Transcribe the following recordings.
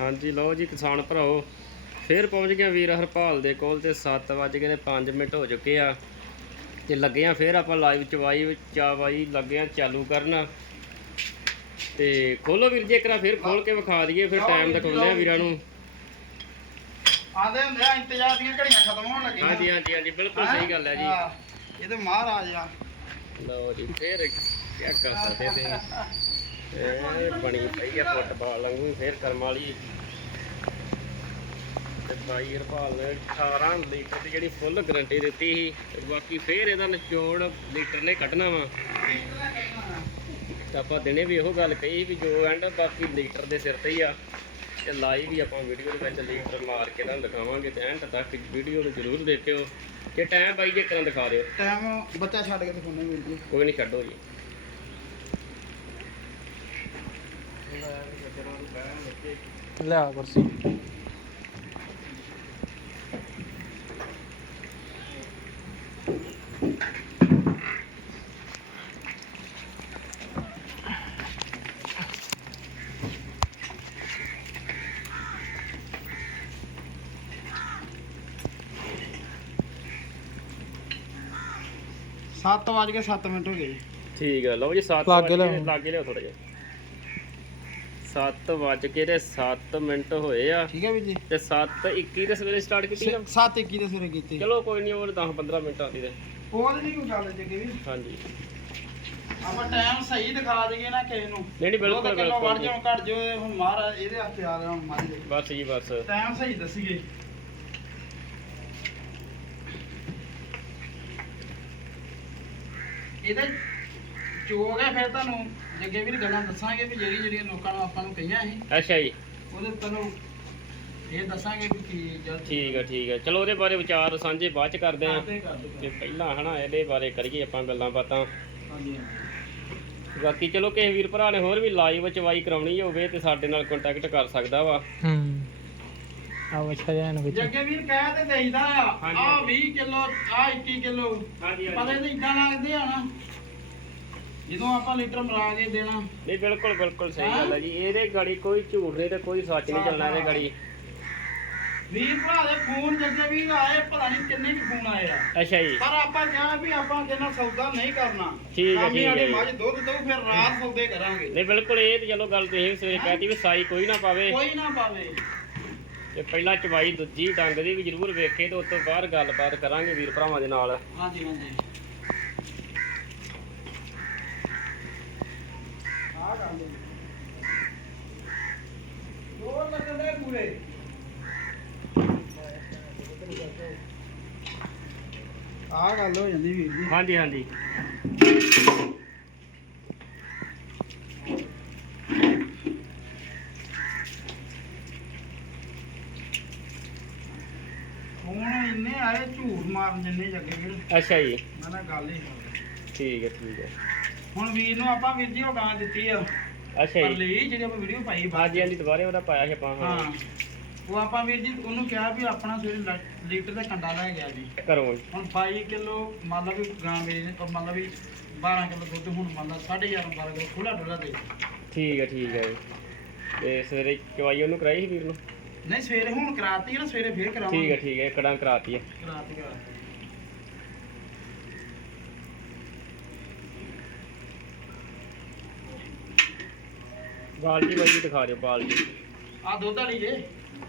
ਹਾਂਜੀ ਲਓ ਜੀ ਕਿਸਾਨ ਭਰਾਓ ਫੇਰ ਪਹੁੰਚ ਗਿਆ ਵੀਰ ਹਰਪਾਲ ਦੇ ਕੋਲ ਤੇ 7 ਵਜ ਗਏ ਤੇ 5 ਮਿੰਟ ਹੋ ਚੁੱਕੇ ਆ। ਤੇ ਲੱਗੇ ਆ ਫੇਰ ਆਪਾਂ ਲਾਈਵ ਚਵਾਈ ਚਾਵਾਈ ਲੱਗੇ ਆ ਚਾਲੂ ਕਰਨ। ਤੇ ਖੋਲੋ ਵੀਰ ਜੀ ਇੱਕ ਵਾਰ ਫੇਰ ਖੋਲ ਕੇ ਵਿਖਾ ਦਈਏ ਫਿਰ ਟਾਈਮ ਦਿਖਾਉਂਦੇ ਆ ਵੀਰਾਂ ਨੂੰ। ਆਂਦੇ ਹੁੰਦੇ ਆ ਇੰਤਜ਼ਾਰ ਦੀਆਂ ਘੜੀਆਂ ਖਤਮ ਹੋਣ ਲੱਗੀਆਂ। ਹਾਂਜੀ ਹਾਂਜੀ ਹਾਂਜੀ ਬਿਲਕੁਲ ਸਹੀ ਗੱਲ ਹੈ ਜੀ। ਇਹ ਤੇ ਮਹਾਰਾਜ ਆ। ਲਓ ਜੀ ਫੇਰ ਕੀ ਕਰ ਸਕਦੇ ਤੇ ਇਹ ਬਣੀ ਪਈ ਆ ਫੁੱਟਬਾਲ ਵਾਂਗੂ ਫੇਰ ਕਰਮ ਵਾਲੀ। ਤੇ ਭਾਈ ਹਰਪਾਲ ਨੇ 18 ਲੀਟਰ ਦੀ ਜਿਹੜੀ ਫੁੱਲ ਗਰੰਟੀ ਦਿੱਤੀ ਸੀ ਤੇ ਬਾਕੀ ਫੇਰ ਇਹਦਾ ਨਿਚੋੜ ਲੀਟਰ ਨੇ ਕੱਢਣਾ ਵਾ। ਤੇ ਆਪਾਂ ਦਿਨੇ ਵੀ ਇਹੋ ਗੱਲ ਕਹੀ ਵੀ ਜੋ ਐਂਡ ਬਾਕੀ ਲੀਟਰ ਦੇ ਸਿਰ ਤੇ ਹੀ ਆ ਤੇ ਲਾਈਵ ਵੀ ਆਪਾਂ ਵੀਡੀਓ ਦੇ ਵਿੱਚ ਲੀਟਰ ਮਾਰ ਕੇ ਤੁਹਾਨੂੰ ਦਿਖਾਵਾਂਗੇ ਤੇ ਐਂਡ ਤੱਕ ਵੀਡੀਓ ਨੂੰ ਜ਼ਰੂਰ ਦੇਖਿਓ। ਜੇ ਟਾਈਮ ਬਾਈ ਜੇ ਕਰਨ ਦਿਖਾ ਦਿਓ। ਟਾਈਮ ਬੱਚਾ ਛੱਡ ਕੇ ਦਿਖਾਉਣੇ ਜੀ। ਕੋਈ ਨਹੀਂ ਛੱਡੋ ਜੀ। ਲਿਆ ਕੁਰਸੀ ਸੱਤ ਵੱਜ ਕੇ 7 ਮਿੰਟ ਹੋ ਗਏ ਜੀ। ਠੀਕ ਹੈ ਲਓ ਜੀ 7 ਲਾਗੇ ਵਜੇ ਲਿਆਓ। ਲਾਗੇ ਲਿਓ ਥੋੜਾ ਜਿਹਾ 7 ਵਜ ਕੇ ਤੇ 7 ਮਿੰਟ ਹੋਏ ਆ। ਠੀਕ ਹੈ ਵੀਰ ਜੀ। ਤੇ 7:21 ਦੇ ਸਵੇਰੇ ਸਟਾਰਟ ਕੀਤੀ ਆ? 7 21 ਦੇ ਸਵੇਰੇ ਕੀਤੀ। ਚਲੋ ਕੋਈ ਨਹੀਂ ਹੋਰ 10 15 ਮਿੰਟ ਆਦੀ ਦੇ ਉਹ ਨਹੀਂ ਕੋਈ ਗੱਲ ਜੱਗੇ ਵੀ ਹਾਂਜੀ। ਆਪਾਂ ਟਾਈਮ ਸਹੀ ਦਿਖਾ ਦਈਏ ਨਾ ਕਿਸੇ ਨੂੰ। ਨਹੀਂ ਨਹੀਂ ਬਿਲਕੁਲ ਬਿਲਕੁਲ ਵੜ। ਜਾਓ ਘਟ ਜਾਓ ਹੁਣ ਮਹਾਰਾਜ ਇਹਦੇ ਹੱਥ ਆ ਰਿਹਾ ਹੁਣ ਮਾਰੀ ਬਸ ਜੀ ਬਸ। ਟਾਈਮ ਸਹੀ ਦੱਸੀਏ। ਇਹਦਾ ਚੋਗ ਹੈ ਫਿਰ ਤੁਹਾਨੂੰ। ਜੱਗੇ ਵੀ ਗੱਲਾਂ ਦੱਸਾਂਗੇ ਵੀ ਜਿਹੜੀ ਜਿਹੜੀਆਂ ਲੋਕਾਂ ਨੂੰ ਆਪਾਂ ਨੂੰ ਕਹੀਆਂ ਸੀ ਅੱਛਾ ਜੀ। ਉਹਦੇ ਤੁਹਾਨੂੰ ਇਹ ਦੱਸਾਂਗੇ ਵੀ ਕੀ ਜਲ ਠੀਕ ਹੈ ਠੀਕ ਹੈ ਚਲੋ ਉਹਦੇ ਬਾਰੇ ਵਿਚਾਰ ਸਾਂਝੇ ਬਾਅਦ ਚ ਕਰਦੇ ਆ। ਕਰਦੇ ਤੇ ਪਹਿਲਾਂ ਹਨਾ ਇਹਦੇ ਬਾਰੇ ਕਰੀਏ ਆਪਾਂ ਗੱਲਾਂ ਬਾਤਾਂ। ਹਾਂਜੀ ਬਾਕੀ ਚਲੋ ਕਿਸੇ ਵੀਰ ਭਰਾ ਨੇ ਹੋਰ ਵੀ ਲਾਈਵ ਚਵਾਈ ਕਰਾਉਣੀ ਹੋਵੇ ਤੇ ਸਾਡੇ ਨਾਲ ਕੰਟੈਕਟ ਕਰ ਸਕਦਾ ਵਾ। ਹੂੰ। ਆਹ ਅੱਛਾ ਜਾਨ ਵਿੱਚ ਜੱਗੇ ਵੀਰ ਕਹਿ ਤੇ ਦੇਈਦਾ ਆ ਹਾਂਜੀ, ਆ ਹਾਂਜੀ। 20 ਕਿਲੋ ਆ 21 ਕਿਲੋ। ਹਾਂਜੀ ਪਤਾ ਇਦਾਂ ਲੱਗਦੇ ਆ ਨਾ। ਜਦੋਂ ਆਪਾਂ ਲੀਟਰ ਮਰਾ ਕੇ ਦੇਣਾ। ਨਹੀਂ ਬਿਲਕੁਲ ਬਿਲਕੁਲ ਸਹੀ ਗੱਲ ਹੈ ਜੀ। ਇਹਦੇ ਗਾੜੀ ਕੋਈ ਝੂਠ ਨਹੀਂ ਤੇ ਕੋਈ ਸੱਚ ਨਹੀਂ ਚੱਲਣਾ ਇਹਦੇ ਗਾੜੀ। ਵੀਰ ਭਰਾ ਦੇ ਫੋਨ ਜੱਗੇ ਵੀਰ ਆਏ ਪਤਾ ਨਹੀਂ ਕਿੰਨੇ ਵੀ ਫੋਨ ਆਏ ਆ। ਅੱਛਾ ਜੀ। ਪਰ ਆਪਾਂ ਕਿਹਾ ਵੀ ਆਪਾਂ ਅੱਗੇ ਨਾਲ ਸੌਦਾ ਨਹੀਂ ਕਰਨਾ। ਠੀਕ ਹੈ, ਠੀਕ ਹੈ। ਮੱਝ ਦੁੱਧ ਦਊ ਫਿਰ ਰਾਤ ਸੌਦੇ ਕਰਾਂਗੇ। ਨਹੀਂ ਬਿਲਕੁਲ ਇਹ ਤੇ ਚਲੋ ਗੱਲ ਤੁਸੀਂ ਵੀ ਸਵੇਰੇ ਕਹਿਤੀ ਵੀ ਸਾਈ ਕੋਈ ਨਾ ਪਾਵੇ। ਕੋਈ ਨਾ ਪਾਵੇ। ਤੇ ਪਹਿਲਾਂ ਚਵਾਈ ਦੂਜੀ ਡੰਗ ਦੀ ਵੀ ਜ਼ਰੂਰ ਵੇਖੇ ਤੇ ਉਸ ਤੋਂ ਬਾਅਦ ਗੱਲਬਾਤ ਕਰਾਂਗੇ ਵੀਰ ਭਰਾਵਾਂ ਦੇ ਨਾਲ। ਹਾਂਜੀ ਹਾਂਜੀ। ਆ ਗੱਲ ਦੋ ਲੱਗਦੇ ਪੂਰੇ ਆ ਗੱਲ ਹੋ ਜਾਂਦੀ ਵੀਰ ਜੀ ਹਾਂਜੀ ਹਾਂਜੀ। ਹੁਣ ਇੰਨੇ ਆਏ ਝੂਠ ਮਾਰਨ ਜਿੰਨੇ ਜੱਗੇ ਵੀਰ ਅੱਛਾ ਜੀ। ਮੈਂ ਨਾ ਗੱਲ ਹੀ ਠੀਕ ਹੈ ਠੀਕ ਹੈ। ਹੁਣ ਵੀਰ ਨੂੰ ਆਪਾਂ ਵੀਰ ਜੀ ਉਹ ਗਾਂ ਦਿੱਤੀ ਆ। ਅੱਛਾ ਪਰ ਜੀ। ਲਈ ਜਿਹੜੀ ਆਪਾਂ ਵੀਡੀਓ ਪਾਈ ਬਾਅਦ ਹਾਂਜੀ ਹਾਂਜੀ ਦੁਬਾਰੇ ਉਹਦਾ ਪਾਇਆ ਸੀ ਆਪਾਂ ਹਾਂ। ਉਹ ਆਪਾਂ ਵੀਰ ਜੀ ਉਹਨੂੰ ਕਿਹਾ ਵੀ ਆਪਣਾ ਸਵੇਰੇ ਲ- ਲੀਟਰ ਦਾ ਕੰਡਾ ਲੈ ਗਿਆ ਜੀ। ਘਰੋਂ ਹੁਣ 22 ਕਿਲੋ ਮੰਨ ਲਾ ਵੀ ਗਾਂ ਮੇਰੀ ਨੇ ਉਹ ਮੰਨ ਲਾ ਵੀ 12 ਕਿਲੋ ਦੁੱਧ ਹੁਣ ਮੰਨ ਲਾ 11.5 12 ਕਿਲੋ ਖੁੱਲਾ ਡੁੱਲਾ ਦੇ। ਠੀਕ ਹੈ ਠੀਕ ਹੈ ਜੀ। ਤੇ ਸਵੇਰੇ ਚਵਾਈ ਉਹਨੂੰ ਕਰਾਈ ਸੀ ਵੀਰ ਨੂੰ? ਨਹੀਂ ਸਵੇਰੇ ਹੁਣ ਕਰਾਤੀ ਨਾ ਸਵੇਰੇ ਫੇਰ ਕਰਾਵਾਂਗੇ। ਠੀਕ ਹੈ ਠੀਕ ਹੈ ਕੜਾਂ ਕਰਾਤੀ ਹੈ ਕਰਾਤੀ ਕਰਾਤੀ। ਬਾਲਟੀ ਬਾਜੀ ਦਿਖਾ ਦਿਓ ਬਾਲਟੀ। ਆ ਦੁੱਧ ਵਾਲੀ ਜੇ।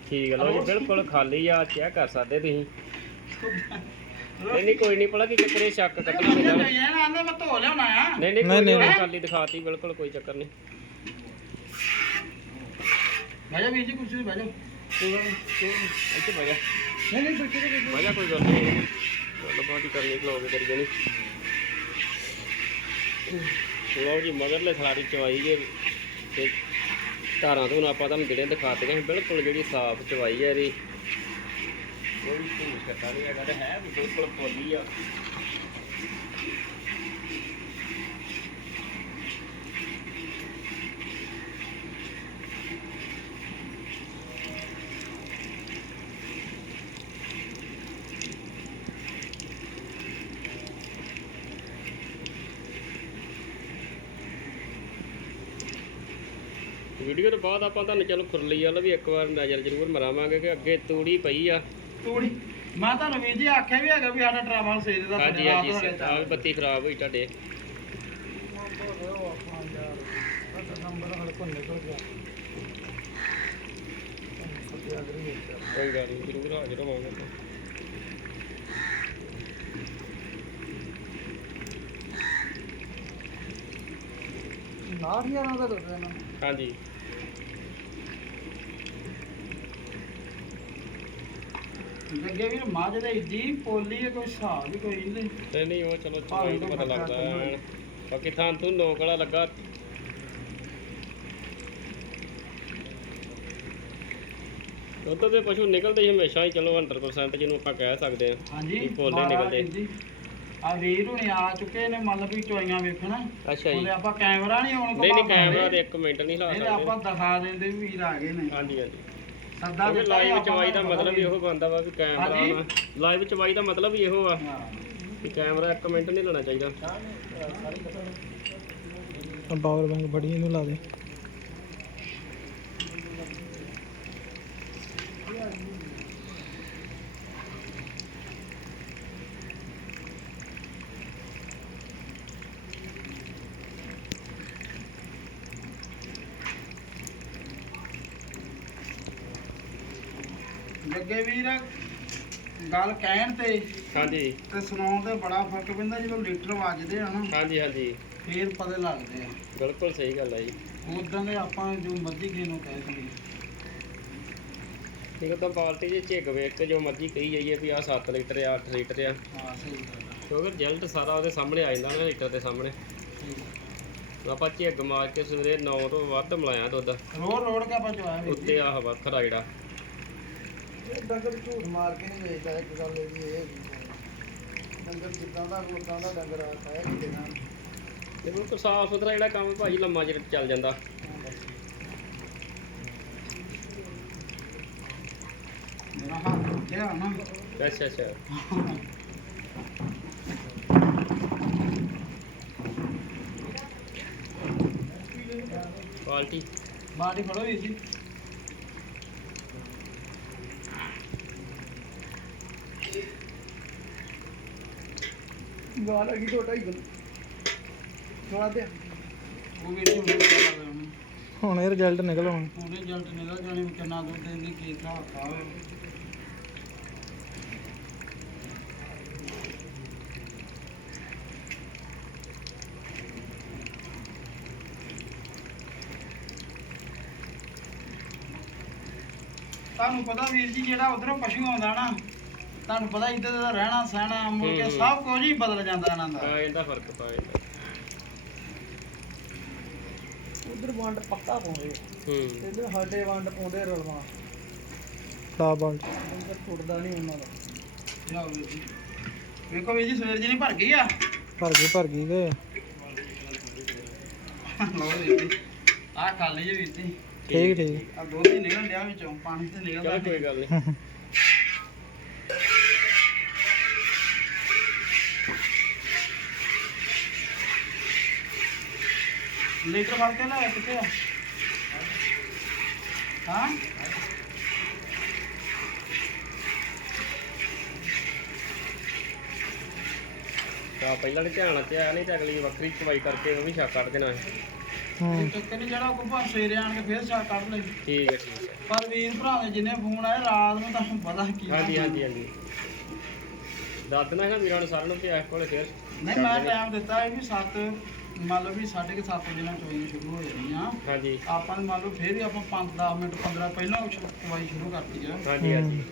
ਠੀਕ ਹੈ ਲਓ ਜੀ ਬਿਲਕੁਲ ਖਾਲੀ ਆ ਚੈੱਕ ਕਰ ਸਕਦੇ ਤੁਸੀਂ। ਨਹੀਂ ਨਹੀਂ ਕੋਈ ਨਹੀਂ ਭਲਾ ਕੀ ਚੱਕਰ ਇਹ ਸ਼ੱਕ ਕੱਢਣਾ ਨਹੀਂ ਜਾਣਾ ਆਂਦਾ ਮੈਂ ਧੋ ਲਿਆਉਣਾ ਆ। ਨਹੀਂ ਨਹੀਂ ਕੋਈ ਨਹੀਂ, ਨਹੀਂ ਨਹੀਂ। ਖਾਲੀ ਦਿਖਾਤੀ ਬਿਲਕੁਲ ਕੋਈ ਚੱਕਰ ਨਹੀਂ। ਬਹਿ ਜਾ ਵੀਰ ਜੀ ਕੁਰਸੀ ਤੇ ਬਹਿ ਜਾ। ਕੋਈ ਗੱਲ ਨੀ, ਕੋਈ ਨੀ। ਇੱਥੇ ਬਹਿ ਜਾ। ਨਹੀਂ ਨਹੀਂ ਬੈਠੇ ਤੇ ਬੈਠੇ ਬਹਿ ਜਾ ਕੋਈ ਗੱਲ ਨਹੀਂ। ਗੱਲ ਬਾਤ ਹੀ ਕਰਨੀ ਖਲੋਗੇ ਕਰੀ ਜਾਣੀ ਲਓ ਜੀ ਮਗਰਲੇ ਖਿਲਾੜੀ ਚਵਾਈ ਜੇ ਤੇ ਧਾਰਾਂ ਤੋਂ ਆਪਾਂ ਤੁਹਾਨੂੰ ਜਿਹੜੇ ਦਿਖਾਤੀਆਂ ਸੀ, ਬਿਲਕੁਲ ਜਿਹੜੀ ਸਾਫ਼ ਚਵਾਈ ਹੈ ਇਹਦੀ। ਕੋਈ ਝੂਠ ਕਰਦਾ ਨਹੀਂ ਹੈਗਾ, ਤੇ ਹੈ ਵੀ ਬਿਲਕੁਲ ਪੋਲੀ ਆ। ਵੀਡੀਓ ਤੋਂ ਬਾਅਦ ਆਪਾਂ ਤੁਹਾਨੂੰ ਚਲੋ ਖੁਰਲੀ ਵਾਲਾ ਵੀ ਇੱਕ ਵਾਰ ਨਜ਼ਰ ਜ਼ਰੂਰ ਮਰਾਵਾਂਗੇ ਕਿ ਅੱਗੇ ਤੂੜੀ ਪਈ ਆ। ਤੂੜੀ? ਮੈਂ ਤੁਹਾਨੂੰ ਵੀਰ ਜੀ ਆਖਿਆ ਵੀ ਹੈਗਾ ਵੀ ਸਾਡਾ ਟਰਾਵਲ ਸੇਜ ਦਾ ਹਾਂਜੀ ਹਾਂਜੀ ਵੀ ਬੱਤੀ ਖਰਾਬ ਹੋਈ ਤੁਹਾਡੇ। ਕੋਈ ਗੱਲ ਨਹੀਂ ਜ਼ਰੂਰ ਹਾਜ਼ਰ ਹੋਵਾਂਗੇ ਆਪਾਂ। ਨਾ ਹਜ਼ਾਰਾਂ ਦਾ ਦੁੱਧ ਦੇਣਾ ਹਾਂਜੀ। ਅੱਗੇ ਵੀ ਮੱਝ ਦੇ ਇੱਡੀ ਪੋਲੀ ਹੈ ਕੋਈ ਹਿਸਾਬ ਹੀ ਕੋਈ ਨਹੀਂ। ਤੇ ਨਹੀਂ ਉਹ ਚਲੋ ਚਵਾਈ ਤਾਂ ਪਤਾ ਲੱਗਦਾ ਹੈ। ਬਾਕੀ ਥਾਂ ਤੋਂ ਨੋਕ ਵਾਲਾ ਲੱਗਾ। ਦੁੱਧ ਦੇ ਪਸ਼ੂ ਨਿਕਲਦੇ ਹੀ ਹਮੇਸ਼ਾ ਹੀ ਚਲੋ 100% ਜਿਹਨੂੰ ਆਪਾਂ ਕਹਿ ਸਕਦੇ ਹਾਂ ਹਾਂਜੀ ਵੀ ਪੋਲੇ ਨਿਕਲਦੇ। ਆ ਵੀਰ ਹੁਣੇ ਆ ਚੁੱਕੇ ਨੇ ਮੰਨ ਲਓ ਵੀ ਚੋਈਆਂ ਵੇਖਣ। ਅੱਛਾ ਜੀ। ਉਹਦੇ ਆਪਾਂ ਕੈਮਰਾ ਨਹੀਂ ਆਉਣ ਨਹੀਂ ਨਹੀਂ ਕੈਮਰਾ ਦੇ 1 ਮਿੰਟ ਨਹੀਂ ਲਾ ਸਕਦੇ। ਆਪਾਂ ਦਿਖਾ ਦਿੰਦੇ ਵੀ ਵੀਰ ਆ ਗਏ ਨੇ। ਹਾਂਜੀ ਹਾਂਜੀ। ਸੱਦਾ ਕਿਉਂਕਿ ਦਿੱਤਾ ਵੀ ਲਾਈਵ ਚਵਾਈ ਦਾ ਮਤਲਬ ਹੀ ਇਹੋ ਬੰਦਾ ਵਾ ਵੀ ਕੈਮਰਾ ਹਾਂਜੀ। ਲਾਈਵ ਚਵਾਈ ਦਾ ਮਤਲਬ ਹੀ ਇਹੋ ਆ। ਕਿ ਕੈਮਰਾ 1 ਮਿੰਟ ਨਹੀਂ ਲੈਣਾ ਚਾਹੀਦਾ ਪਾਵਰ ਬੈਂਕ ਬੜੀ ਇਹਨੂੰ ਲਾ ਦੇ ਲੱਗੇ ਵੀਰ ਗੱਲ ਕਹਿਣ ਤੇ। ਹਾਂਜੀ। ਤੇ ਸੁਣਾਉਣ ਤੇ ਬੜਾ ਫ਼ਰਕ ਪੈਂਦਾ ਜਦੋਂ ਲੀਟਰ ਵੱਜਦੇ ਆ ਨਾ ਹਾਂਜੀ ਹਾਂਜੀ। ਫੇਰ ਪਤਾ ਲੱਗਦੇ ਆ। ਬਿਲਕੁਲ ਸਹੀ ਗੱਲ ਹੈ ਜੀ। ਉਦਾਂ ਦੇ ਆਪਾਂ ਜੋ ਮਰਜ਼ੀ ਕਿਸੇ ਨੂੰ ਕਹਿ ਸਕੀਏ ਠੀਕ ਤਾਂ ਬਾਲਟੀ ਦੇ ਝਿੱਗ ਵੇਖ ਕੇ ਜੋ ਮਰਜ਼ੀ ਕਹੀ ਜਾਈਏ ਵੀ ਆ 7 ਲੀਟਰ ਆ 8 ਲੀਟਰ ਆ। ਹਾਂ ਸਹੀ ਗੱਲ ਆ, ਕਿਉਂਕਿ ਰਿਜ਼ਲਟ ਸਾਰਾ ਉਹਦੇ ਸਾਹਮਣੇ ਆ ਜਾਂਦਾ ਨਾ ਲੀਟਰ ਦੇ ਸਾਹਮਣੇ। ਸਹੀ ਗੱਲ। ਆਪਾਂ ਝਿੱਗ ਮਾਰ ਕੇ ਸਵੇਰੇ 9 ਤੋਂ ਵੱਧ ਮਲਾਇਆ ਦੁੱਧ। ਰੋੜ ਰੋੜ ਕੇ ਆਪਾਂ ਚਵਾਇਆ ਵੀਰ ਜੀ। ਉੱਤੇ ਆਹ ਵੱਖਰਾ ਜਿਹੜਾ। ਡੰਗਰ ਝੂਠ ਮਾਰ ਕੇ ਨਹੀਂ ਵੇਚਦਾ ਇੱਕ ਗੱਲ ਇਹ ਵੀ ਇਹ ਡੰਗਰ ਜਿੱਦਾਂ ਦਾ ਉਦਾਂ ਦਾ ਡੰਗਰ ਆ ਖਾਇਆ ਕਿ ਦੇਣਾ। ਤੇ ਬਿਲਕੁਲ ਸਾਫ਼ ਸੁਥਰਾ ਜਿਹੜਾ ਕੰਮ ਭਾਜੀ ਲੰਮਾ ਚਿਰ ਚੱਲ ਜਾਂਦਾ। ਮੇਰਾ ਹੱਥ ਉੱਠਿਆ ਨਾ। ਅੱਛਾ ਅੱਛਾ। ਕੁਆਲਿਟੀ ਬਾਡੀ ਫੜੋ ਜੀ। ਗਾਲ ਹੈਗੀ ਛੋਟਾ ਹੀ ਥੋੜਾ ਤੇ ਉਹ ਹੁਣ ਪਤਾ ਲੱਗ ਜਾਣਾ। ਹੁਣ। ਇਹ ਰਿਜ਼ਲਟ ਨਿਕਲ ਆਉਣ। ਉਹਦੇ ਜਲਟ ਨਿਕਲ ਜਾਣੀ ਵੀ ਕਿੰਨਾ ਦੁੱਧ ਦਿੰਦੀ ਕੀ ਹਿਸਾਬ ਕਿਤਾਬ ਹੈ। ਤੁਹਾਨੂੰ ਪਤਾ ਵੀਰ ਜੀ ਜਿਹੜਾ ਉਧਰੋਂ ਪਸ਼ੂ ਆਉਂਦਾ ਨਾ ਤੁਹਾਨੂੰ ਪਤਾ ਇੱਧਰ ਦਾ ਰਹਿਣਾ ਸਹਿਣਾ ਮੁੜ ਕੇ। ਸਭ ਕੁਝ ਹੀ ਬਦਲ ਜਾਂਦਾ ਇਹਨਾਂ ਦਾ। ਪਾ ਜਾਂਦਾ ਫ਼ਰਕ ਪਾ ਜਾਂਦਾ ਉਧਰ ਵੰਡ ਪੱਕਾ ਪਾਉਂਦੇ। ਹੂੰ। ਇੱਧਰ ਸਾਡੇ ਵੰਡ ਪਾਉਂਦੇ ਰਲਵਾ। ਲਾ ਬਾਲ ਡੰਗਰ ਟੁੱਟਦਾ ਨਹੀਂ ਉਹਨਾਂ ਦਾ। ਲਿਆਓ ਵੀਰ ਜੀ। ਵੇਖੋ ਵੀਰ ਜੀ ਸਵੇਰ ਜੀ ਨਹੀਂ ਭਰ ਗਈ ਆ? ਭਰ ਗਈ ਭਰ ਗਈ ਵੇ ਲਓ ਵੀਰ ਜੀ ਆਹ ਖਾਲੀ ਜੀ ਵੀਰ ਜੀ। ਠੀਕ ਠੀਕ। ਆ ਦੁੱਧ ਹੀ ਨਿਕਲ ਡਿਆ ਵਿੱਚੋਂ ਪਾਣੀ ਤੇ ਨਿਕਲਦਾ ਚਲੋ ਕੋਈ ਗੱਲ ਨਹੀਂ ਲੀਟਰ ਫੜ ਕੇ ਲੈ ਕਿੱਥੇ ਆ? ਹਾਂ? ਤਾਂ ਪਹਿਲਾਂ ਨੇ ਧਿਆਨ ਚ ਆਇਆ ਨਹੀਂ ਤੇ ਅਗਲੀ ਵੱਖਰੀ ਚਵਾਈ ਕਰਕੇ ਉਹ ਵੀ ਛੱਕ ਕੱਢ ਦੇਣਾ। ਹੂੰ। ਚੱਕਰ ਨਹੀਂ ਜਿਹੜਾ ਕੋਈ ਭਾਵੇਂ ਸਵੇਰੇ ਆਣ ਕੇ ਫੇਰ ਛਾ ਕੱਢ ਲੈ ਠੀਕ ਹੈ ਠੀਕ ਹੈ। ਪਰ ਵੀਰ ਭਰਾ ਦੇ ਜਿੰਨੇ ਫੋਨ ਆਏ ਰਾਤ ਨੂੰ ਤੁਹਾਨੂੰ ਪਤਾ ਕੀ ਹਾਂਜੀ ਹਾਂਜੀ ਹਾਂਜੀ। ਦੱਸ ਦੇਣਾ ਹੈ ਵੀਰਾਂ ਨੂੰ ਸਾਰਿਆਂ ਨੂੰ ਕਿ ਇਸ ਕੋਲੇ ਫੇਰ ਨਹੀਂ ਮੈਂ ਟਾਈਮ ਦਿੱਤਾ ਇਹ ਵੀ 7 ਮੰਨ ਲਓ ਵੀ 7:30 ਵਜੇ ਨਾਲ ਚੋਈਆਂ ਸ਼ੁਰੂ ਹੋ ਜਾਣੀਆਂ ਹਾਂਜੀ। ਆਪਾਂ ਨੇ ਮੰਨ ਲਓ ਫੇਰ ਵੀ ਆਪਾਂ 5 10 ਮਿੰਟ 15 ਪਹਿਲਾਂ ਚਵਾਈ ਸ਼ੁਰੂ ਕਰਤੀ ਆ ਹਾਂਜੀ ਹਾਂਜੀ।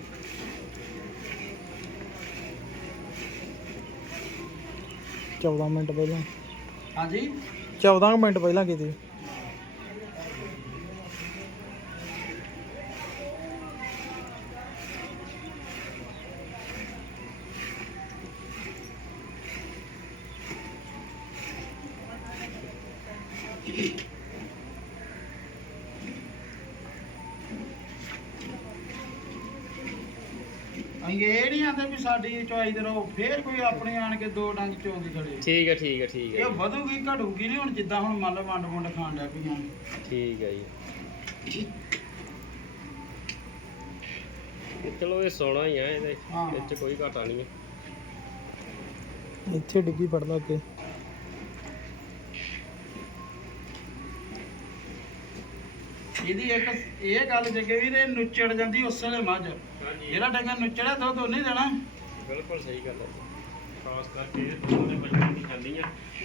ਚੌਦਾਂ ਮਿੰਟ ਪਹਿਲਾਂ। ਹਾਂਜੀ। 14 ਕੁ ਮਿੰਟ ਪਹਿਲਾਂ ਕੀਤੀ। ਅਸੀਂ ਇਹ ਨਹੀਂ ਆਂਦੇ ਵੀ ਸਾਡੀ ਚੁਆਈ ਦੇ ਰਹੋ ਫੇਰ ਕੋਈ ਆਪਣੇ ਆਣ ਕੇ ਦੋ ਡੰਗ ਚੋਂਦੀ ਖੜੇ। ਠੀਕ ਹੈ ਠੀਕ ਹੈ ਠੀਕ ਹੈ ਇਹ ਵਧੂਗੀ ਘਟੂਗੀ ਨਹੀਂ ਹੁਣ ਜਿੱਦਾਂ ਹੁਣ ਮੰਨ ਲਓ ਵੰਡ ਵੰਡ ਖਾਣ ਲੱਗ ਪਈਆਂ ਠੀਕ ਹੈ ਜੀ। ਚਲੋ ਇਹ ਸੋਨਾ ਹੀ ਆ ਇਹਦੇ। ਵਿੱਚ ਕੋਈ ਘਾਟਾ ਨਹੀਂ ਹੈ ਇੱਥੇ ਡਿੱਗੀ ਪੜਦਾ ਅੱਗੇ ਇਹਦੀ ਇੱਕ ਇਹ ਗੱਲ ਜੱਗੇ ਵੀਰ ਇਹ ਨੁੱਚੜ ਜਾਂਦੀ ਉਸ ਵੇਲੇ ਮੱਝ। ਜਿਹੜਾ ਡੰਗਰ ਨੁੱਚੜਿਆ ਦੁੱਧ ਉਹਨੇ ਦੇਣਾ। ਬਿਲਕੁਲ ਸਹੀ ਗੱਲ ਹੈ ਖਾਸ ਕਰਕੇ ਇਹ ਦੋਨਾਂ ਦੇ ਬੱਚੇ ਦੀ ਜਾਂਦੀਆਂ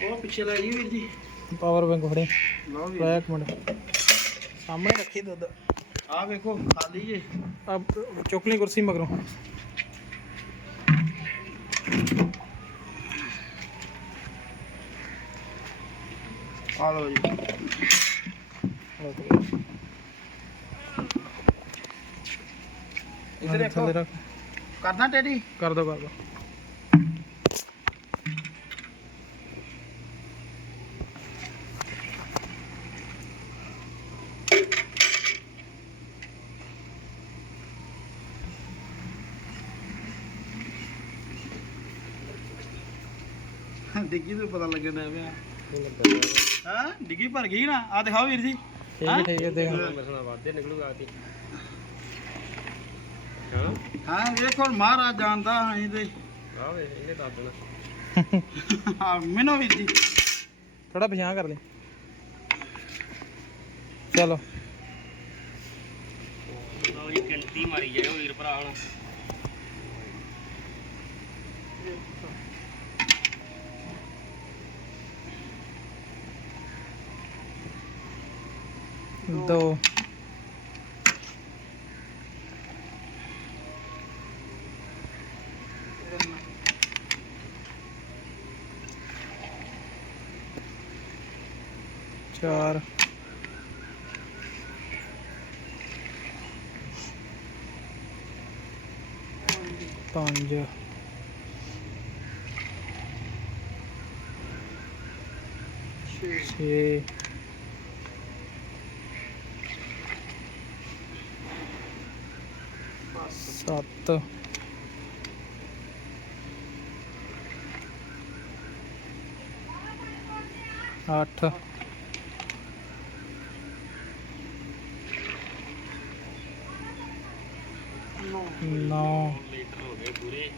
ਉਹ ਪਿੱਛੇ ਲੈ ਜੀ ਵੀਰ ਜੀ। ਪਾਵਰ ਬੈਂਕ ਫੜੇ। ਲਓ ਵੀਰ ਲੈ ਇੱਕ ਮਿੰਟ। ਸਾਹਮਣੇ ਰੱਖੀ ਦੁੱਧ। ਆਹ ਵੇਖੋ ਖਾਲੀ ਜੇ। ਆ ਚੁੱਕਣੀ ਕੁਰਸੀ ਮਗਰੋਂ। ਆ ਲਓ ਜੀ। ਇੱਧਰ ਦੇਖੋ। ਥੱਲੇ ਰੱਖ। ਕਰਨਾ ਟੇਡੀ? ਕਰ ਦੋ ਕਰ ਦੋ। ਡਿੱਗੀ ਤੋਂ ਪਤਾ ਲੱਗਣ ਪਿਆ ਹਾਂ ਡਿੱਗੀ ਭਰ ਗਈ ਨਾ। ਆ ਦਿਖਾਓ ਵੀਰ ਜੀ। ਠੀਕ ਹੈ ਠੀਕ ਹੈ ਦੇਖ। ਮਸਲਾ ਵਾਧੇ ਨਿਕਲੂਗਾ ਆਤੀ ਹਾਂ ਹਾਂ ਵੇਖੋ ਮਹਾਰਾਜ ਜਾਣਦਾ ਅਸੀਂ ਤੇ। ਆਵੇ ਇਹਨੇ ਦੱਸ ਦੇਣਾ। ਹਾਂ ਮੈਨੂੰ ਵੀਰ ਜੀ। ਥੋੜਾ ਪਛਾਣ ਕਰ ਲੈ। ਚਲੋ। ਲਓ ਜੀ ਗਿਣਤੀ ਮਾਰੀ ਜਾਓ ਵੀਰ ਭਰਾ ਹੁਣ। ਦੋ। ਚਾਰ ਪੰਜ। ਛੇ। ਸੱਤ। ਅੱਠ। ਨੌ। ਲੀਟਰ ਹੋ ਗਏ ਪੂਰੇ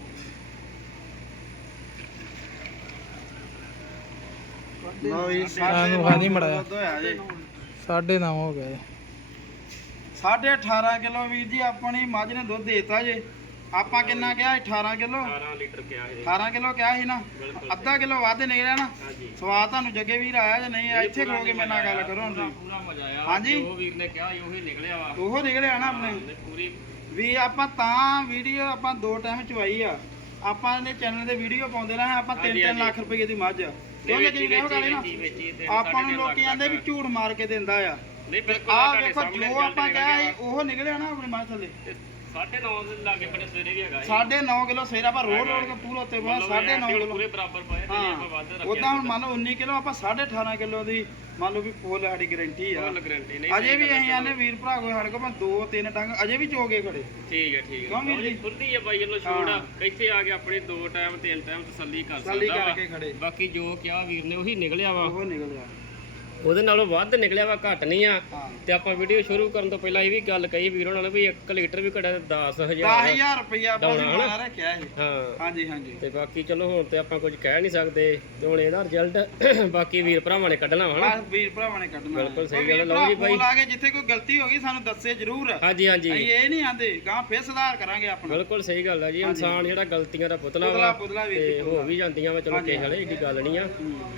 ਲਓ ਜੀ ਸਾਨੂੰ। ਦੁੱਧ ਹੋਇਆ ਜੇ। ਸਾਢੇ ਨੌ ਹੋ ਗਏ। ਸਾਢੇ 18 ਕਿਲੋ ਵੀਰ ਜੀ ਆਪਣੀ ਮੱਝ ਨੇ ਦੁੱਧ ਦੇਤਾ ਜੇ। ਆਪਾਂ ਕਿੰਨਾ ਕਿਹਾ 18 ਕਿਲੋ? 18 ਲੀਟਰ ਕਿਹਾ ਇਹ 18 ਕਿਲੋ ਕਿਹਾ ਸੀ ਨਾ? ਅੱਧਾ ਕਿਲੋ ਵੱਧ ਨਿਕਲਿਆ ਨਾ ਹਾਂਜੀ ਸਵਾਦ ਤੁਹਾਨੂੰ ਜੱਗੇ ਵੀਰ ਆਇਆ ਜਾਂ ਨਹੀਂ ਆਇਆ? ਇੱਥੇ ਖਲੋ ਕੇ ਮੇਰੇ ਨਾਲ ਗੱਲ ਕਰੋ ਹੁਣ ਪੂਰਾ- ਮਜ਼ਾ ਆਇਆ। ਹਾਂਜੀ। ਜੋ ਵੀਰ ਨੇ ਕਿਹਾ ਸੀ ਉਹੀ ਨਿਕਲਿਆ ਵਾ। ਉਹ ਨਿਕਲਿਆ ਨਾ ਆਪਣੇ। ਪੂਰੀ ਵੀ ਆਪਾਂ ਤਾਂ ਵੀਡੀਓ ਆਪਾਂ ਦੋ ਟਾਈਮ ਚਵਾਈ ਆ। ਆਪਾਂ ਨੇ ਚੈਨਲ ਤੇ ਵੀਡੀਓ ਪਾਉਂਦੇ ਰਹੇ ਆਪਾਂ 3-3 ਹਾਂਜੀ, ਲੱਖ ਰੁਪਏ ਦੀ ਮੱਝ ਆ। ਵੀਰ ਇਹੋ ਗੱਲ ਹੈ ਨਾ ਆਪਾਂ ਨੂੰ ਲੋਕੀ ਆਂਦੇ ਵੀ ਝੂਠ ਮਾਰ ਕੇ ਦਿੰਦਾ ਆ। ਨਹੀਂ ਬਿਲਕੁਲ ਵੇਖੋ ਸਾਹਮਣੇ ਜੋ ਆਪਾਂ ਕਿਹਾ ਸੀ, ਉਹ ਨਿਕਲਿਆ ਨਾ ਆਪਣੀ ਮੱਝ ਥੱਲੇ। ਤੇ ਸਾਢੇ ਨੌ ਦੇ ਲਾਗੇ ਬੜੇ ਸਵੇਰੇ ਵੀ ਹੈਗਾ ਇਹ। ਸਾਢੇ 9 ਕਿਲੋ ਸੇਰਾ ਆਪਾਂ ਰੋੜ ਰੋੜ ਕੇ ਪੂਰਾ ਉੱਤੇ ਬਾਅਦ ਮਤਲਬ ਸਾਢੇ ਇਹ 9 ਹੁਣ ਕਿਲੋ। ਪੂਰੇ ਬਰਾਬਰ ਪਾਏ ਤੇ ਜੇ ਆਪਾਂ ਵੱਧ ਰੱਖਿਆ ਉਦਾਂ ਹੁਣ ਮੰਨ ਲਓ 19 ਕਿਲੋ ਆਪਾਂ 18.5 ਕਿਲੋ ਦੀ ਮੰਨ ਲਓ ਵੀ ਫੁੱਲ ਸਾਡੀ ਗਾਰੰਟੀ ਆ। ਫੁੱਲ ਗਰੰਟੀ ਨਹੀਂ ਅਜੇ ਵੀ ਅਸੀਂ ਆਨੇ ਵੀਰ ਭਰਾ ਕੋਈ ਸਾਡੇ ਕੋਲ ਭਾਵੇਂ ਦੋ ਤਿੰਨ ਡੰਗ ਅਜੇ ਵੀ ਚੋਗੇ ਖੜੇ। ਠੀਕ ਹੈ ਠੀਕ ਕਿਉਂ ਹੈ ਵੀਰ ਜੀ? ਖੁੱਲੀ ਹੈ ਬਾਈ ਵੱਲੋਂ ਛੋੜ। ਆ। ਇੱਥੇ ਆ ਕੇ ਆਪਣੇ ਦੋ ਟਾਈਮ ਤਿੰਨ ਟਾਈਮ ਤਸੱਲੀ ਕਰ ਤਸੱਲੀ ਸਕਦਾ ਵਾ। ਕਰਕੇ ਖੜੇ। ਬਾਕੀ ਜੋ ਕਿਹਾ ਵੀਰ ਨੇ ਉਹੀ ਨਿਕਲਿਆ ਵਾ। ਉਹ ਨਿਕਲਿਆ। ਉਹਦੇ ਨਾਲੋਂ ਵੱਧ ਨਿਕਲਿਆ ਵਾ ਘੱਟ ਨਹੀਂ ਆ। ਹਾਂ। ਤੇ ਆਪਾਂ ਵੀਡੀਓ ਸ਼ੁਰੂ ਕਰਨ ਤੋਂ ਪਹਿਲਾਂ ਇਹ ਵੀ ਗੱਲ ਕਹੀ ਵੀਰ ਉਹਨਾਂ ਨੇ ਵੀ 1 ਲੀਟਰ ਵੀ ਘਟਿਆ 10000 10000 ਰੁਪਇਆ ਆਪਾਂ ਡਾਉਣਾ ਨੂੰ? ਮਾਰਾ ਰੱਖਿਆ ਸੀ ਹਾਂ। ਹਾਂਜੀ ਹਾਂਜੀ। ਤੇ ਬਾਕੀ ਚਲੋ ਹੁਣ ਤੇ ਆਪਾਂ ਕੁਝ ਕਹਿ ਨਹੀਂ ਸਕਦੇ। ਤੇ ਹੁਣ ਇਹਦਾ ਰਿਜ਼ਲਟ ਬਾਕੀ ਵੀਰ ਭਰਾਵਾਂ ਨੇ ਕੱਢਣਾ ਵਾ ਬਸ ਵੀਰ ਭਰਾਵਾਂ ਨੇ ਕੱਢਣਾ। ਬਿਲਕੁਲ ਸਹੀ ਗੱਲ ਹੈ, ਲਓ ਜੀ ਭਰਾ ਬਾਈ। ਫੋਨ ਲਾ ਕੇ ਜਿੱਥੇ ਕੋਈ ਗਲਤੀ ਹੋ ਗਈ ਸਾਨੂੰ ਦੱਸੇ ਜ਼ਰੂਰ। ਹਾਂਜੀ ਹਾਂਜੀ। ਅਸੀਂ ਇਹ ਨਹੀਂ ਆਂਦੇ ਗਾਂ ਫੇਰ ਸੁਧਾਰ ਕਰਾਂਗੇ ਆਪਣਾ। ਬਿਲਕੁਲ ਸਹੀ ਗੱਲ ਹੈ ਜੀ ਇਨਸਾਨ ਜਿਹੜਾ ਗਲਤੀਆਂ ਦਾ ਪੁਤਲਾ ਪੁਤਲਾ ਵਾ ਪੁਤਲਾ ਵੀਰ ਤੇ ਜੀ ਹੋ ਵੀ ਜਾਂਦੀਆਂ ਵਾ ਚਲੋ ਕਿਸੇ ਵਾਲੇ ਏਡੀ ਗੱਲ ਨਹੀਂ ਆ। ਹੂੰ।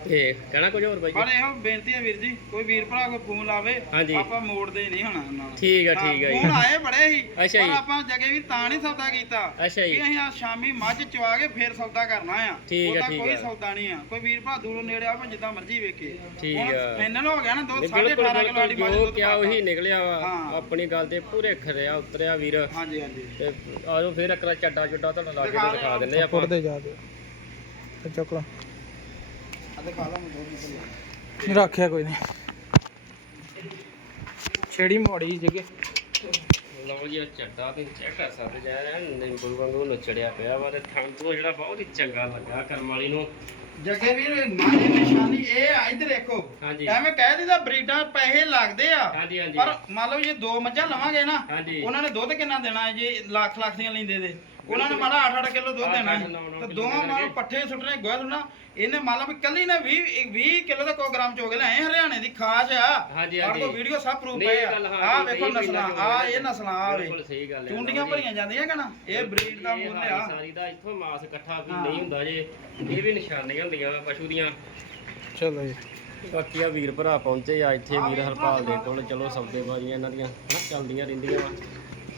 ਤੇ ਕਹਿਣਾ ਕੁਝ ਹੋਰ ਬਾਈ ਜੀ? ਪਰ ਇਹੋ ਬੇਨਤੀ ਹੈ ਵੀਰ ਜੀ ਕੋਈ ਵੀਰ ਭਰਾ ਕੋਈ ਫੋਨ ਲਾਵੇ ਹਾਂਜੀ। ਆਪਾਂ ਮੋੜਦੇ ਨਹੀਂ ਹੋਣਾ ਉਹਨਾਂ ਨਾਲ ਠੀਕ ਆ ਠੀਕ ਆ ਫੋਨ ਜੀ ਆਏ ਬੜੇ ਸੀ ਅੱਛਾ ਪਰ ਜੀ। ਆਪਾਂ ਜਗੇ ਵੀ ਤਾਂ ਨਹੀਂ ਸੌਦਾ ਕੀਤਾ। ਅੱਛਾ ਵੀ ਜੀ ਅਸੀਂ ਆ ਸ਼ਾਮੀ ਮੱਝ ਚਵਾ ਕੇ ਫੇਰ ਸੌਦਾ ਕਰਨਾ ਆ। ਠੀਕ ਆ, ਉਹਦਾ ਠੀਕ ਕੋਈ ਆ। ਸੌਦਾ ਨਹੀਂ ਆ। ਕੋਈ ਵੀਰ ਭਰਾ ਦੂਰੋਂ ਨੇੜੇ ਆ ਭਾਵੇਂ ਜਿੱਦਾਂ ਮਰਜ਼ੀ ਵੇਖੇ। ਠੀਕ ਹੁਣ ਆ। ਫਾਈਨਲ ਹੋ ਗਿਆ ਨਾ ਦੋ ਨਹੀਂ, 18.5 ਬਿਲਕੁਲ ਕਿਲੋ ਸਾਡੀ ਬਿਲਕੁਲ ਮੱਝ ਜੋ ਦੁੱਧ ਕਿਹਾ ਪਾਤਾ। ਉਹੀ ਨਿਕਲਿਆ ਵਾ। ਹਾਂ। ਆਪਣੀ ਗੱਲ ਤੇ ਪੂਰੇ ਖਰਿਆ ਉਤਰਿਆ ਵੀਰ। ਹਾਂਜੀ ਹਾਂਜੀ। ਤੇ ਆਜੋ ਫੇਰ ਇੱਕ ਵਾਰ ਚੱਡਾ ਚੁੱਡਾ ਤੁਹਾਨੂੰ ਲਾ ਕੇ ਦਿਖਾ ਦਿੰਦੇ ਆਪਾਂ। ਪੁੱਟਦੇ ਜਾ ਤੇ ਚੁੱਕ ਲਾ ਆ ਦਿਖਾ ਲਾ ਮੈਂ ਥੋੜੀ ਜਿਹੀ ਨਹੀਂ ਰੱਖਿਆ ਕੋਈ ਨਹੀਂ। ਛੇੜੀ ਮੋੜੀ ਜਗੇ ਲਓ ਜੀ ਚੱਡਾ ਤੇ ਚੈੱਕ ਕਰ ਸਕਦੇ ਜਾ ਰਿਹਾ ਨਿੰਬੂ ਵਾਂਗੂ ਨਚੜਿਆ ਪਿਆ ਵਾ ਤੇ ਥਣ ਤੋਂ ਜਿਹੜਾ ਬਹੁਤ ਹੀ ਚੰਗਾ ਲੱਗਾ ਕਰਮ ਵਾਲੀ ਨੂੰ। ਜੱਗੇ ਵੀਰ ਮਾਰੇ ਨਿਸ਼ਾਨੀ ਇਹ ਆ ਇੱਧਰ ਦੇਖੋ। ਹਾਂਜੀ। ਐਵੇਂ ਕਹਿ ਦਿੰਦਾ ਬਰੀਡਾਂ ਪੈਸੇ ਲੱਗਦੇ ਆ। ਪਰ ਮੰਨ ਲਓ ਜੇ ਦੋ ਮੱਝਾਂ ਲਵਾਂਗੇ ਨਾ ਉਹਨਾਂ ਨੇ ਦੁੱਧ ਕਿੰਨਾ ਦੇਣਾ ਹੈ ਜੇ ਲੱਖ ਲੱਖ ਦੀਆਂ ਲੈਂਦੇ ਦੇ। ਉਹਨਾਂ ਨੇ ਮਾੜਾ 8-8 ਕਿਲੋ ਦੁੱਧ ਦੇਣਾ। ਨੌ- ਨੌ ਤੇ ਦੋਵਾਂ ਮਾਲ ਦੇਣਗੇ। ਪੱਠੇ ਸੁੱਟਣੇ ਗੋਹਾ ਸੁੱਟਣਾ। ਇਹਨੇ ਮੰਨ ਲਓ ਵੀ ਕੱਲੀ ਨੇ 20 20 ਕਿਲੋ ਦਾ ਕੋਈ ਗ੍ਰਾਮ ਚੋਗ ਲਿਆਏ ਹਰਿਆਣੇ ਦੀ ਖਾਸ ਆ। ਹਾਂਜੀ। ਕੋ ਵੀਡੀਓ ਸਭ ਪ੍ਰੂਫ ਨਹੀਂ, ਪਏ ਇਹ ਆ। ਗੱਲ ਹਾਂ ਆਹ ਜੀ, ਵੇਖੋ ਨਸਲਾਂ ਗੱਲ ਆ। ਇਹ ਨਸਲਾਂ ਆ ਵੇ ਬਿਲਕੁਲ ਸਹੀ ਗੱਲ ਹੈ ਚੁੰਡੀਆਂ ਭਰੀਆਂ ਜਾਂਦੀਆਂ ਕਿ ਨਾ? ਇਹ ਬਰੀਡ ਦਾ ਇਹ ਮੁੱਲ ਆ। ਸਾਰੀ ਦਾ ਇੱਥੋਂ ਮਾਸ ਇਕੱਠਾ ਵੀ ਹਾਂ। ਨਹੀਂ ਹੁੰਦਾ ਜੇ। ਇਹ ਵੀ ਨਿਸ਼ਾਨੀਆਂ ਹੁੰਦੀਆਂ ਵਾ ਪਸ਼ੂ ਦੀਆਂ। ਚਲੋ ਜੀ। ਬਾਕੀ ਆ ਵੀਰ ਭਰਾ ਪਹੁੰਚੇ ਆ ਇੱਥੇ ਵੀਰ ਹਰਪਾਲ ਦੇ ਕੋਲ। ਚਲੋ ਸੌਦੇਬਾਜ਼ੀਆਂ ਇਹਨਾਂ ਦੀਆਂ ਹਨਾ ਚੱਲਦੀਆਂ ਰਹਿੰਦੀਆਂ ਵਾ।